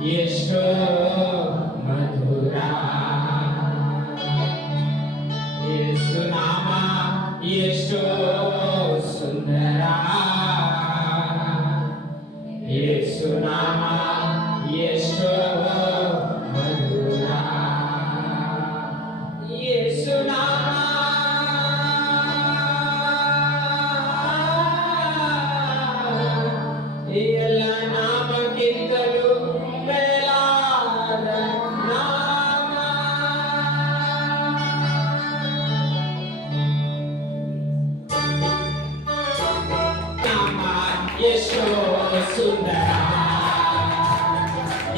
ಎಷ್ಟೋ ಮಧುರ ಯೇಸು ನಾಮ ಎಷ್ಟೋ ಸುಂದರ ಯೇಸು ನಾಮ ಎಷ್ಟೋ ಮಧುರ ಯೇಸು ನಾಮ ಎಲ್ಲ ನಾಮಕ್ಕಿಂತಲೂ ಮೇಲಾದ ನಾಮ ನಾಮ ಎಷ್ಟೋ ಸುಂದರ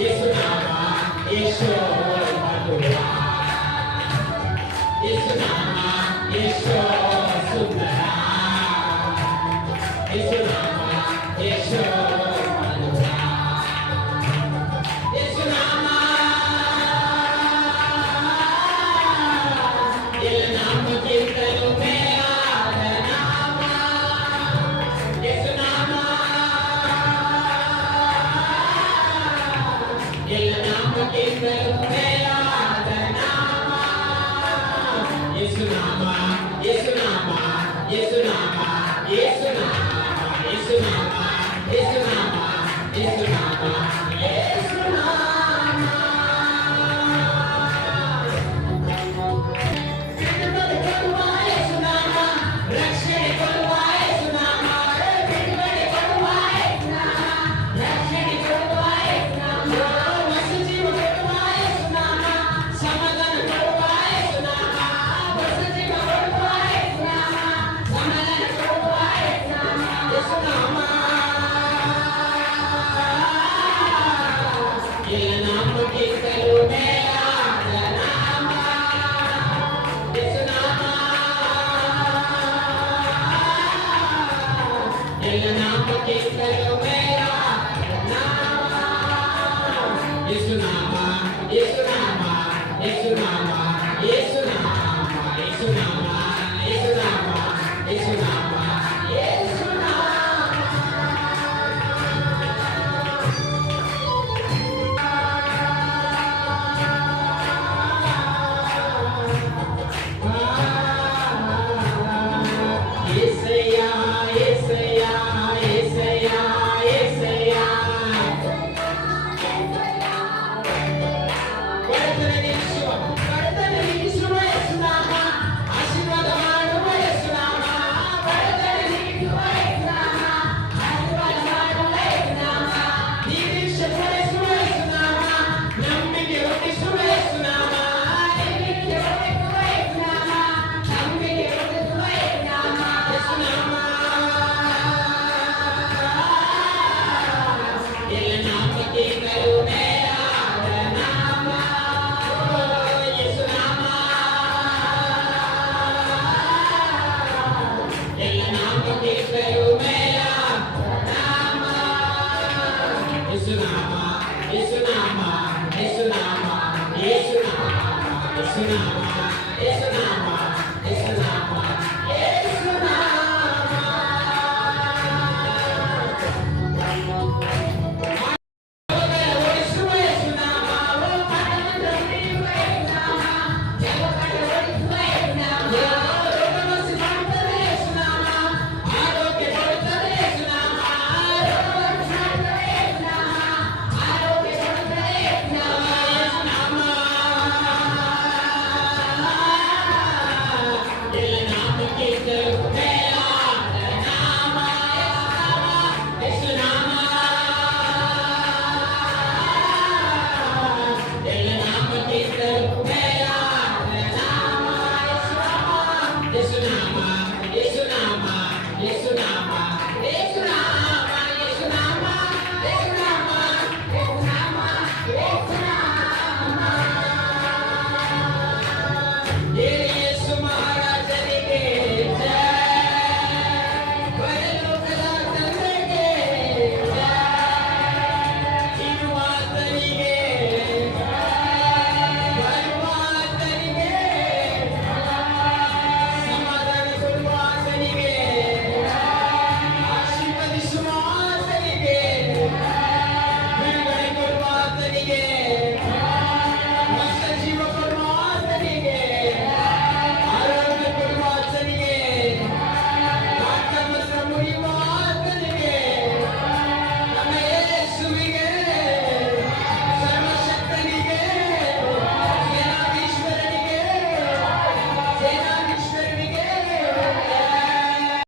ಯೇಸು ನಾಮ ಎಷ್ಟೋ ಮಧುರ ಯೇಸು ನಾಮ ಎಷ್ಟೋ ಸುಂದರ ಯೇಸು ನಾಮ ಎಷ್ಟೋ ಮಧುರ ಯೇಸು ನಾಮ ಎಲ್ಲ ನಾಮಕ್ಕಿಂತಲೂ ಮೇಲಾದ ನಾಮ ಯೇಸು ನಾಮ ಎಲ್ಲ ನಾಮಕ್ಕಿಂತಲೂ ಮೇಲಾದ ನಾಮ ಯೇಸು ನಾಮ ಯೇಸು ನಾಮ ಯೇಸು ನಾಮ ಯೇಸು ನಾಮ ಯೇಸು ನಾಮ ಯೇಸು ನಾಮ ಯೇಸು ನಾಮ ಯೇಸು ನಾಮ ಬಿಡುಗಡೆ ಕೊಡುವ ಯೇಸು ನಾಮ ರಕ್ಷಣೆ ಕೊಡುವ ಯೇಸು ನಾಮ ಬಿಡುಗಡೆ ಕೊಡುವ ಯೇಸು ನಾಮ ರಕ್ಷಣೆ ಕೊಡುವ ಯೇಸು ನಾಮ ಹೊಸ ಜೀವ ಕೊಡುವ ಯೇಸು ನಾಮ ಸಮಾಧಾನ ಕೊಡುವ ಯೇಸು ನಾಮ ಹೊಸ ಜೀವ ಕೊಡುವ ಯೇಸು ನಾಮ ಸಮಾಧಾನ ಕೊಡುವ ಯೇಸು ನಾಮ ಯೇಸು ನಾಮ ಎಲ್ಲ ನಾಮಕ್ಕಿಂತಲೂ ಮೇಲಾದ ನಾಮ ಯೇಸು ನಾಮ ಎಲ್ಲ ನಾಮಕ್ಕಿಂತಲೂ ಮೇಲಾದ ನಾಮ ಯೇಸು ನಾಮ ಯೇಸು ನಾಮ ಯೇಸು ನಾಮ ಯೇಸು ನಾಮ ಯೇಸು ನಾಮ ಯೇಸು ನಾಮ ಯೇಸು ನಾಮ ಯೇಸು యేసయ్యా యేసయ్యా యేసయ్యా యేసయ్యా కడతన నిలుసువ యేసు నామ ఆశీర్వాద ಮಾಡುವ యేసు నామ కడతన నిలుసువ యేసు నామ ఆశీర్వాద ಮಾಡುವ యేసు నామ దీవించువ యేసు నామ నమ్మిక ఒప్ಪಿಸುವ యేసు నామ నమ్మిక ఒప్ಪಿಸುవ యేసు నామ నమ్మిక ఒప్పిಸುవ యేసు నామ యేసు నామ ಎಲ್ಲ ನಾಮಕ್ಕಿಂತಲೂ ಮೇಲಾದ ನಾಮ ಯೇಸು ನಾಮ ಎಲ್ಲ ನಾಮಕ್ಕಿಂತಲೂ ಮೇಲಾದ ನಾಮ ಯೇಸು ನಾಮ ಯೇಸು ನಾಮ ಯೇಸು ನಾಮ ಯೇಸು ನಾಮ ಯೇಸು ನಾಮ ಯೇಸು ನಾಮ ಯೇಸು ನಾಮ ಯೇಸು ನಾಮ ಓಡಿಸುವ ಯೇಸು ನಾಮ ಮರಣವನ್ನು ಹಿಡಿಯುವ ಯೇಸು ನಾಮ ಜಗವನ್ನು ಓಡಿಸುವ ಯೇಸು ನಾಮ ರೋಗವನ್ನು ಮಾಡುತ್ತದೆ ಯೇಸು ನಾಮ ಆರೋಗ್ಯ ಕೊಡುತ್ತದೆ ಯೇಸು ನಾಮ ರೋಗವನ್ನು ಮಾಡುತ್ತದೆ ಯೇಸು ನಾಮ ಆರೋಗ್ಯ ಕೊಡುತ್ತದೆ ಯೇಸು ನಾಮ ಯೇಸು ನಾಮ ಎಲ್ಲ ನಾಮಕ್ಕಿಂತಲೂ